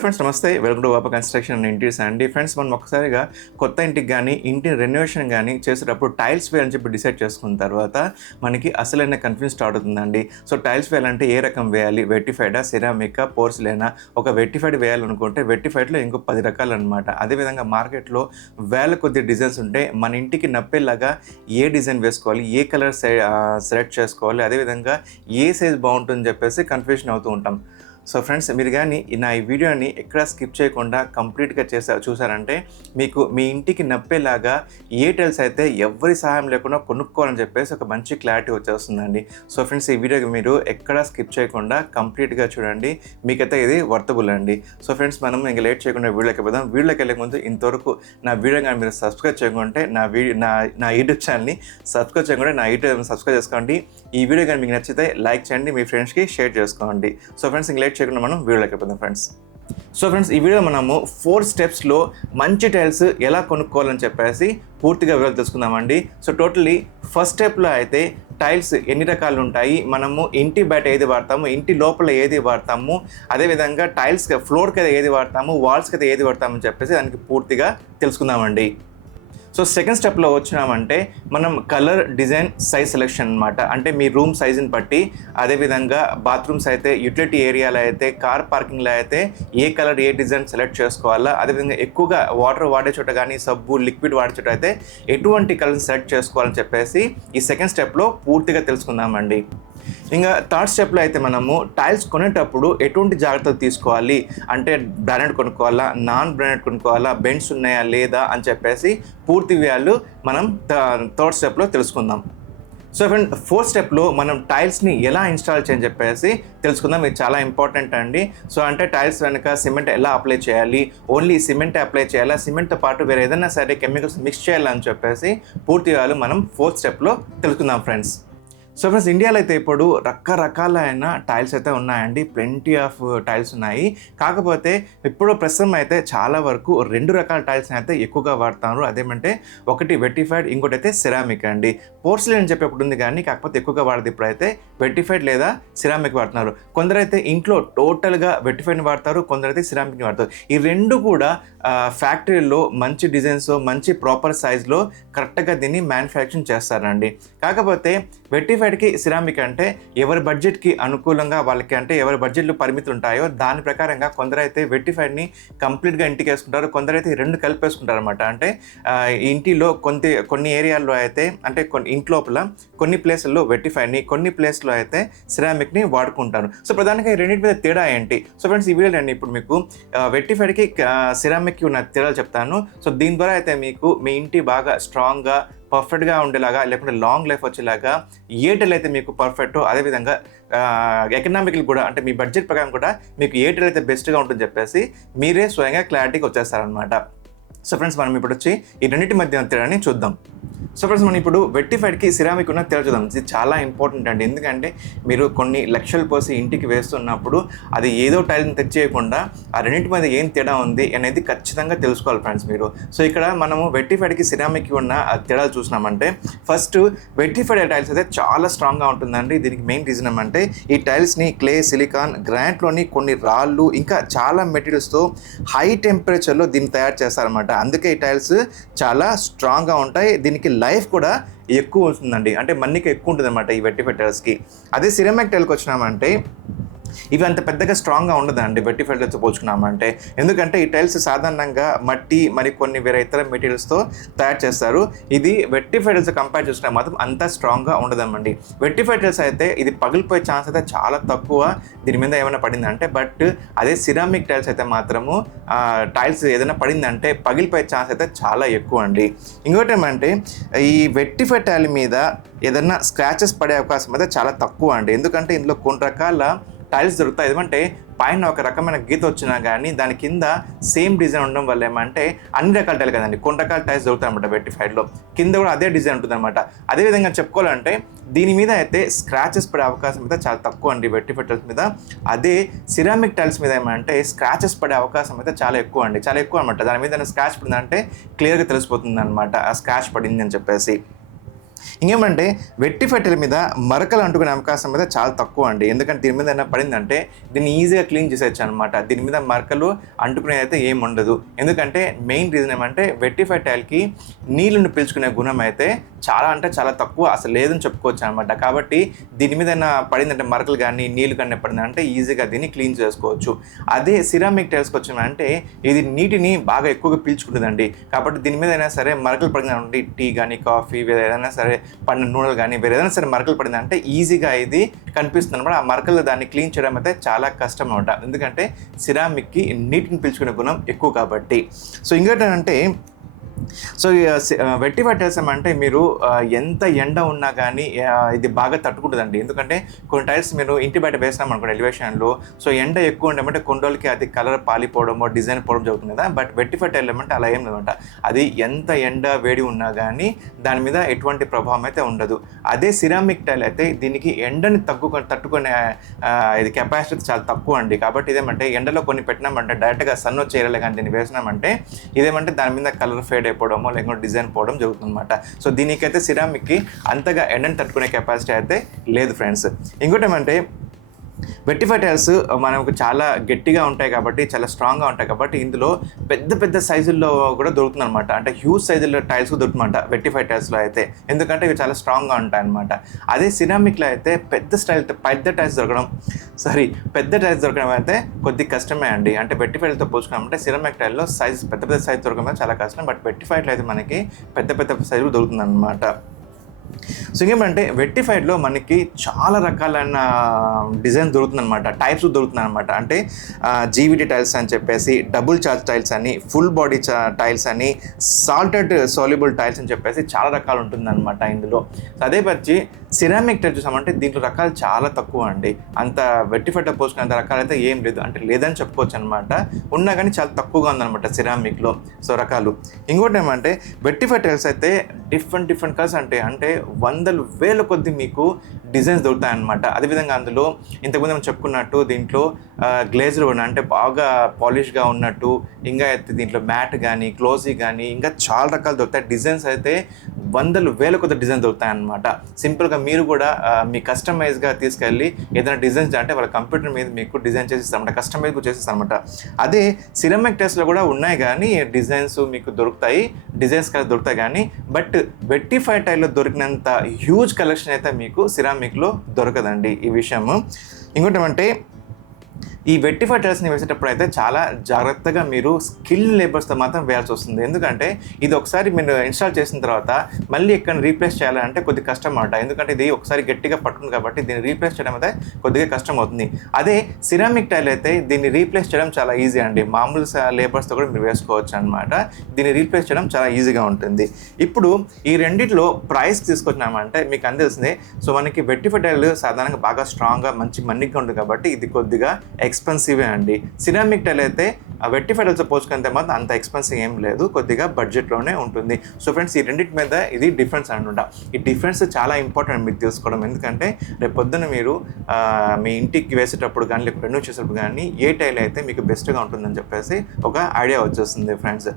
Friends నమస్తే, welcome to Vapa construction and interiors అండి. Friends మనం ఒక్కసారిగా కొత్త ఇంటికి కానీ ఇంటి రెనోవేషన్ కానీ చేసేటప్పుడు టైల్స్ వేయాలని చెప్పి డిసైడ్ చేసుకున్న తర్వాత మనకి అసలైన కన్ఫ్యూజన్ స్టార్ట్ అవుతుందండి. సో టైల్స్ వేయాలంటే ఏ రకం వేయాలి, వెట్టిఫైడా, సిరామికా, పోర్సిలేనా? ఒక వెట్టిఫైడ్ వేయాలనుకుంటే వెట్టిఫైడ్లో ఇంకో 10 రకాలు అనమాట. అదేవిధంగా మార్కెట్లో వేల కొద్ది డిజైన్స్ ఉంటే మన ఇంటికి నప్పేలాగా ఏ డిజైన్ వేసుకోవాలి, ఏ కలర్ సెలెక్ట్ చేసుకోవాలి, అదేవిధంగా ఏ సైజ్ బాగుంటుందని చెప్పేసి కన్ఫ్యూజన్ అవుతూ ఉంటాం. సో ఫ్రెండ్స్, మీరు కానీ నా ఈ వీడియోని ఎక్కడ స్కిప్ చేయకుండా కంప్లీట్గా చూసారంటే మీకు మీ ఇంటికి నప్పేలాగా ఏ టైల్స్ అయితే ఎవరి సహాయం లేకుండా కొనుక్కోవాలని చెప్పేసి ఒక మంచి క్లారిటీ వచ్చేస్తుందండి. సో ఫ్రెండ్స్, ఈ వీడియోకి మీరు ఎక్కడ స్కిప్ చేయకుండా కంప్లీట్గా చూడండి, మీకైతే ఇది వర్తబుల్ అండి. సో ఫ్రెండ్స్, మనం ఇంకా లేట్ చేయకుండా వీడియోకి పోదాం. వీడియోకి వెళ్ళే ముందు ఇంతవరకు నా వీడియో కానీ మీరు సబ్స్క్రైబ్ చేయకుంటే నా యూట్యూబ్ ఛానల్ని సబ్స్క్రైబ్ చేయకుండా నా యూట్యూబ్ సబ్స్క్రైబ్ చేసుకోండి. ఈ వీడియో కానీ మీకు నచ్చితే లైక్ చేయండి, మీ ఫ్రెండ్స్కి షేర్ చేసుకోండి. సో ఫ్రెండ్స్, ఇంక లేట్ చేయకుండా మనం వీడియోలోకి వెళ్ళిపోదాం ఫ్రెండ్స్. సో ఫ్రెండ్స్, ఈ వీడియో మనము 4 స్టెప్స్లో మంచి టైల్స్ ఎలా కొనుక్కోవాలని చెప్పేసి పూర్తిగా వివరాలు తెలుసుకుందామండి. సో టోటల్లీ ఫస్ట్ స్టెప్లో అయితే టైల్స్ ఎన్ని రకాలు ఉంటాయి, మనము ఇంటి బయట ఏది వాడతాము, ఇంటి లోపల ఏది వాడతాము, అదేవిధంగా టైల్స్ ఫ్లోర్కి అయితే ఏది వాడతాము, వాల్స్కి అయితే ఏది వాడతామని చెప్పేసి దానికి పూర్తిగా తెలుసుకుందామండి. సో సెకండ్ స్టెప్లో వచ్చినామంటే మనం కలర్, డిజైన్, సైజ్ సెలెక్షన్ అనమాట. అంటే మీ రూమ్ సైజుని బట్టి, అదేవిధంగా బాత్రూమ్స్ అయితే, యూటిలిటీ ఏరియాలో అయితే, కార్ పార్కింగ్లో అయితే ఏ కలర్ ఏ డిజైన్ సెలెక్ట్ చేసుకోవాలా, అదేవిధంగా ఎక్కువగా వాటర్ వాడే చోట కానీ సబ్బు లిక్విడ్ వాడే చోట అయితే ఎటువంటి కలర్ని సెలెక్ట్ చేసుకోవాలని చెప్పేసి ఈ సెకండ్ స్టెప్లో పూర్తిగా తెలుసుకుందామండి. ఇంకా థర్డ్ స్టెప్లో అయితే మనము టైల్స్ కొనేటప్పుడు ఎటువంటి జాగ్రత్తలు తీసుకోవాలి అంటే బ్రాండెడ్ కొనుక్కోవాలా, నాన్ బ్రాండెడ్ కొనుక్కోవాలా, బెండ్స్ ఉన్నాయా లేదా అని చెప్పేసి పూర్తి విషయాలు మనం థర్డ్ స్టెప్లో తెలుసుకుందాం. సో ఫ్రెండ్, ఫోర్త్ స్టెప్లో మనం టైల్స్ని ఎలా ఇన్స్టాల్ చేయని చెప్పేసి తెలుసుకుందాం. ఇది చాలా ఇంపార్టెంట్ అండి. సో అంటే టైల్స్ వెనుక సిమెంట్ ఎలా అప్లై చేయాలి, ఓన్లీ సిమెంట్ అప్లై చేయాలా, సిమెంట్తో పాటు వేరే ఏదైనా సరే కెమికల్స్ మిక్స్ చేయాలని చెప్పేసి పూర్తి విషయాలు మనం ఫోర్త్ స్టెప్లో తెలుసుకుందాం ఫ్రెండ్స్. సో ఫ్రెండ్స్, ఇండియాలో అయితే ఇప్పుడు రకరకాలైన టైల్స్ అయితే ఉన్నాయండి. ప్లెంటీ ఆఫ్ టైల్స్ ఉన్నాయి. కాకపోతే ఇప్పుడు ప్రస్తుతం అయితే చాలా వరకు 2 రకాల టైల్స్ని అయితే ఎక్కువగా వాడతారు. అదేమంటే ఒకటి వెట్టిఫైడ్, ఇంకోటి అయితే సిరామిక్ అండి. పోర్సిలిన్ అని చెప్పి ఒకటి ఉంది, కానీ కాకపోతే ఎక్కువగా వాడేది ఇప్పుడైతే వెట్టిఫైడ్ లేదా సిరామిక్ వాడుతున్నారు. కొందరైతే ఇంట్లో టోటల్గా వెట్టిఫైడ్ని వాడతారు, కొందరైతే సిరామిక్ని వాడతారు. ఈ 2 కూడా ఫ్యాక్టరీలో మంచి డిజైన్స్, మంచి ప్రాపర్ సైజ్లో కరెక్ట్గా దీన్ని మ్యానుఫ్యాక్చరింగ్ చేస్తారండి. కాకపోతే వెట్టిఫైడ్కి, సిరామిక్ అంటే ఎవరి బడ్జెట్కి అనుకూలంగా వాళ్ళకి, అంటే ఎవరి బడ్జెట్లు పరిమితులు ఉంటాయో దాని ప్రకారంగా కొందరైతే వెట్టిఫైడ్ని కంప్లీట్గా ఇంటికి వేసుకుంటారు, కొందరైతే 2 కలిపి వేసుకుంటారు అనమాట. అంటే ఇంటిలో కొన్ని ఏరియాల్లో అయితే, అంటే ఇంట్లోపల కొన్ని ప్లేసుల్లో వెట్టిఫైడ్ని, కొన్ని ప్లేస్లో అయితే సిరామిక్ని వాడుకుంటారు. సో ప్రధానంగా ఈ రెండింటి మీద తేడా ఏంటి? సో ఫ్రెండ్స్, ఈ వీడియోలో ఇప్పుడు మీకు వెట్టిఫైడ్కి, సిరామిక్కి ఉన్న తేడాలు చెప్తాను. సో దీని ద్వారా అయితే మీకు మీ ఇంటి బాగా స్ట్రాంగ్గా పర్ఫెక్ట్గా ఉండేలాగా, లేకుంటే లాంగ్ లైఫ్ వచ్చేలాగా ఏ టైల్ అయితే మీకు పర్ఫెక్టో, అదేవిధంగా ఎకనామికల్ కూడా, అంటే మీ బడ్జెట్ ప్రకారం కూడా మీకు ఏ టైల్ అయితే బెస్ట్గా ఉంటుందని చెప్పేసి మీరే స్వయంగా క్లారిటీకి వచ్చేస్తారనమాట. సో ఫ్రెండ్స్, మనం ఇప్పుడు వచ్చి ఈ రెండింటి మధ్య తేడాని చూద్దాం. సో ఫ్రెండ్స్, మనం ఇప్పుడు వెట్టిఫైడ్కి, సిరామిక్ ఉన్న తేడా చూద్దాం. ఇది చాలా ఇంపార్టెంట్ అండి. ఎందుకంటే మీరు కొన్ని లక్షలు పోసి ఇంటికి వేస్తున్నప్పుడు అది ఏదో టైల్ని తెచ్చేయకుండా ఆ రెండింటి మధ్య ఏం తేడా ఉంది అనేది ఖచ్చితంగా తెలుసుకోవాలి ఫ్రెండ్స్ మీరు. సో ఇక్కడ మనము వెట్టిఫైడ్కి, సిరామిక్కి ఉన్న తేడాలు చూసినామంటే, ఫస్ట్ వెట్టిఫైడ్ టైల్స్ అయితే చాలా స్ట్రాంగ్గా ఉంటుందండి. దీనికి మెయిన్ రీజన్ ఏమంటే ఈ టైల్స్ని క్లే, సిలికాన్, గ్రానైట్లోని కొన్ని రాళ్ళు, ఇంకా చాలా మెటీరియల్స్తో హై టెంపరేచర్లో దీన్ని తయారు చేస్తారనమాట. అందుకే ఈ టైల్స్ చాలా స్ట్రాంగ్గా ఉంటాయి. దీనికి లైఫ్ కూడా ఎక్కువ ఉంటుందండి, అంటే మన్నిక ఎక్కువ ఉంటుంది అనమాట ఈ వెట్టిఫైడ్ టైల్స్కి. అదే సిరామిక్ టైల్కి వచ్చినామంటే ఇవి అంత పెద్దగా స్ట్రాంగ్గా ఉండదండి వెట్టిఫైడ్తో పోల్చుకున్నామంటే. ఎందుకంటే ఈ టైల్స్ సాధారణంగా మట్టి, మరి కొన్ని వేరే ఇతర మెటీరియల్స్తో తయారు చేస్తారు. ఇది వెట్టిఫైడ్తో కంపేర్ చేసుకుంటే మాత్రం అంత స్ట్రాంగ్గా ఉండదన్నమాట. వెట్టిఫైడ్ టైల్స్ అయితే ఇది పగిలిపోయే ఛాన్స్ అయితే చాలా తక్కువ దీని మీద ఏమైనా పడిందంటే. బట్ అదే సిరామిక్ టైల్స్ అయితే మాత్రము టైల్స్ ఏదైనా పడిందంటే పగిలిపోయే ఛాన్స్ అయితే చాలా ఎక్కువ అండి. ఇంకోటి ఏమంటే ఈ వెట్టిఫైడ్ టైల్ మీద ఏదైనా స్క్రాచెస్ పడే అవకాశం అయితే చాలా తక్కువ అండి. ఎందుకంటే ఇందులో కొన్ని రకాల టైల్స్ దొరుకుతాయి. ఏమంటే పైన ఒక రకమైన గీత వచ్చినా కానీ దాని కింద సేమ్ డిజైన్ ఉండడం వల్ల ఏమంటే అన్ని రకాల టైల్ కదండి, కొన్ని రకాల టైల్స్ దొరుకుతాయి అనమాట వెట్టిఫైడ్లో. కింద కూడా అదే డిజైన్ ఉంటుంది అనమాట. అదేవిధంగా చెప్పుకోవాలంటే దీని మీద అయితే స్క్రాచెస్ పడే అవకాశం అయితే చాలా తక్కువ అండి వెట్టిఫైడ్ టైల్స్ మీద. అదే సిరామిక్ టైల్స్ మీద ఏమంటే స్క్రాచెస్ పడే అవకాశం అయితే చాలా ఎక్కువ అండి, చాలా ఎక్కువ అనమాట. దాని మీద స్క్రాచ్ పడిందంటే క్లియర్గా తెలిసిపోతుంది అనమాట ఆ స్క్రాచ్ పడింది అని చెప్పేసి. ఇంకేమంటే వెట్టిఫై టైల్ మీద మరకలు అంటుకునే అవకాశం మీద చాలా తక్కువ అండి. ఎందుకంటే దీని మీద ఏమైనా పడిందంటే దీన్ని ఈజీగా క్లీన్ చేసేయచ్చు అనమాట. దీని మీద మరకలు అంటుకునేది అయితే ఏమి ఉండదు. ఎందుకంటే మెయిన్ రీజన్ ఏమంటే వెట్టిఫై టైల్కి నీళ్ళను పీల్చుకునే గుణం అయితే చాలా అంటే చాలా తక్కువ, అసలు లేదని చెప్పుకోవచ్చు అనమాట. కాబట్టి దీని మీద ఏమైనా పడిందంటే మరకలు కానీ నీళ్ళు కానీ పడిందంటే ఈజీగా దీన్ని క్లీన్ చేసుకోవచ్చు. అదే సిరామిక్ టైల్స్కి వచ్చిందంటే ఇది నీటిని బాగా ఎక్కువగా పీల్చుకుంటుందండి. కాబట్టి దీని మీద అయినా సరే మరకలు పడిందంటే టీ కానీ కాఫీ ఏదైనా సరే పడిన నూనెలు కానీ వేరే ఏదైనా సరే మరకలు పడిందంటే ఈజీగా ఇది కనిపిస్తుంది అనమాట. ఆ మరకలు దాన్ని క్లీన్ చేయడం అయితే చాలా కష్టం అనమాట. ఎందుకంటే సిరామిక్కి నీటిని పీల్చుకునే గుణం ఎక్కువ కాబట్టి. సో ఇంకేంటంటే సో వెట్టిఫై టైల్స్ ఏమంటే మీరు ఎంత ఎండ ఉన్నా కానీ ఇది బాగా తట్టుకుంటుందండి. ఎందుకంటే కొన్ని టైల్స్ మీరు ఇంటి బయట వేసినాం అనుకోండి ఎలివేషన్లో, సో ఎండ ఎక్కువ ఉండమంటే కొన్ని రోజులకి అది కలర్ పాలిపోవడమో డిజైన్ పోవడం జరుగుతుంది కదా. బట్ వెట్టిఫై టైల్ ఏమంటే అలా ఏం లేదన్నమాట. అది ఎంత ఎండ వేడి ఉన్నా కానీ దాని మీద ఎటువంటి ప్రభావం అయితే ఉండదు. అదే సిరామిక్ టైల్ అయితే దీనికి ఎండని తట్టుకునే ఇది కెపాసిటీ చాలా తక్కువ అండి. కాబట్టి ఇదేమంటే ఎండలో కొన్ని పెట్టినామంటే డైరెక్ట్గా సన్ వచ్చే ఏరియాలో కానీ దీన్ని వేసినామంటే ఇదేమంటే దాని మీద కలర్ ఫేడ్ అయిపోవడమో లేకపోతే డిజైన్ పోవడం జరుగుతుంది అనమాట. సో దీనికైతే సిరామిక్కి అంతగా ఎండని తట్టుకునే కెపాసిటీ అయితే లేదు ఫ్రెండ్స్. ఇంకోటి ఏమంటే వెట్టిఫై టైల్స్ మనకు చాలా గట్టిగా ఉంటాయి కాబట్టి చాలా స్ట్రాంగ్గా ఉంటాయి కాబట్టి ఇందులో పెద్ద పెద్ద సైజుల్లో కూడా దొరుకుతుంది అనమాట. అంటే హ్యూజ్ సైజుల్లో టైల్స్ దొరుకుతుందన్నమాట వెట్టిఫై టైల్స్లో అయితే. ఎందుకంటే ఇవి చాలా స్ట్రాంగ్గా ఉంటాయి అనమాట. అదే సిరామిక్లో అయితే పెద్ద టైల్స్ దొరకడం అయితే కొద్దిగా కష్టమే అండి. అంటే వెట్టిఫై టైల్తో పోల్చుకున్నామంటే సిరామిక్ టైల్లో పెద్ద సైజ్ దొరకడం చాలా కష్టం. బట్ వెట్టిఫైలో అయితే మనకి పెద్ద సైజులు దొరుకుతుంది అనమాట. సో ఇంకేమంటే వెట్టిఫైడ్లో మనకి చాలా రకాలైన డిజైన్ దొరుకుతుందన్నమాట, టైప్స్ దొరుకుతుందన్నమాట. అంటే జీవిటీ టైల్స్ అని చెప్పేసి, డబుల్ చార్జ్ టైల్స్ అని, ఫుల్ బాడీ టైల్స్ అని, సాల్టెడ్ సాల్యుబుల్ టైల్స్ అని చెప్పేసి చాలా రకాలు ఉంటుందన్నమాట ఇందులో. అదే వచ్చి సిరామిక్ టైల్స్ చూసామంటే దీంట్లో రకాలు చాలా తక్కువ అండి. అంత వెట్టిఫైడ్లో పోల్చుకున్నంత రకాలు అయితే ఏం లేదు, అంటే లేదని చెప్పుకోవచ్చు అనమాట. ఉన్నా కానీ చాలా తక్కువగా ఉందన్నమాట సిరామిక్లో సో రకాలు. ఇంకోటి ఏమంటే వెట్టిఫై టైల్స్ అయితే డిఫరెంట్ కలర్స్ అంటే వందలు వేల కొద్ది మీకు డిజైన్స్ దొరుకుతాయన్నమాట. అదేవిధంగా అందులో ఇంతకుముందు మనం చెప్పుకున్నట్టు దీంట్లో గ్లేజ్డ్ ఉన్న అంటే బాగా పాలిష్గా ఉన్నట్టు, ఇంకా దీంట్లో మ్యాట్ కానీ గ్లోసీ కానీ ఇంకా చాలా రకాలు దొరుకుతాయి. డిజైన్స్ అయితే వందలు వేల కొద్ది డిజైన్స్ దొరుకుతాయన్నమాట. సింపుల్గా మీరు కూడా మీ కస్టమైజ్గా తీసుకెళ్ళి ఏదైనా డిజైన్స్ అంటే వాళ్ళ కంప్యూటర్ మీద మీకు డిజైన్ చేసిస్తారన్నమాట, కస్టమైజ్ కూడా చేసిస్తారన్నమాట. అదే సిరామిక్ టైల్స్లో కూడా ఉన్నాయి కానీ డిజైన్స్ మీకు దొరుకుతాయి, డిజైన్స్ కలిసి దొరుకుతాయి కానీ బట్ వెట్టిఫై టైల్లో దొరికినంత హ్యూజ్ కలెక్షన్ అయితే మీకు సిరామిక్లో దొరకదండి ఈ విషయము. ఇంకోటి ఏమంటే ఈ వెట్టిఫై టైల్స్ని వేసేటప్పుడు అయితే చాలా జాగ్రత్తగా మీరు స్కిల్ లేబర్స్తో మాత్రం వేయాల్సి వస్తుంది. ఎందుకంటే ఇది ఒకసారి మీరు ఇన్స్టాల్ చేసిన తర్వాత మళ్ళీ ఎక్కడ రీప్లేస్ చేయాలంటే కొద్దిగా కష్టం అన్నమాట. ఎందుకంటే ఇది ఒకసారి గట్టిగా పట్టుకుంది కాబట్టి దీన్ని రీప్లేస్ చేయడం అయితే కొద్దిగా కష్టం అవుతుంది. అదే సిరామిక్ టైల్ అయితే దీన్ని రీప్లేస్ చేయడం చాలా ఈజీ అండి. మామూలు లేబర్స్తో కూడా మీరు వేసుకోవచ్చు అనమాట. దీన్ని రీప్లేస్ చేయడం చాలా ఈజీగా ఉంటుంది. ఇప్పుడు ఈ రెండిట్లో ప్రైస్ తీసుకొచ్చినామంటే మీకు అందేసింది. సో మనకి వెట్టిఫై టైల్ సాధారణంగా బాగా స్ట్రాంగ్గా మంచి మన్నిగ్గా ఉంటుంది కాబట్టి ఇది కొద్దిగా ఎక్స్పెన్సివే అండి. సిరామిక్ టైల్ అయితే వెట్టిఫై టైల్స్తో పోల్చుకుంటే మాత్రం అంత ఎక్స్పెన్సివ్ ఏం లేదు, కొద్దిగా బడ్జెట్లోనే ఉంటుంది. సో ఫ్రెండ్స్ ఈ రెండింటి మీద ఇది డిఫరెన్స్ అనమాట. ఈ డిఫరెన్స్ చాలా ఇంపార్టెంట్ మీకు తెలుసుకోవడం. ఎందుకంటే రేపు పొద్దున్న మీరు మీ ఇంటికి వేసేటప్పుడు కానీ లేకపోతే రెన్యూ చేసేటప్పుడు కానీ ఏ టైల్ అయితే మీకు బెస్ట్గా ఉంటుందని చెప్పేసి ఒక ఐడియా వచ్చేస్తుంది ఫ్రెండ్స్.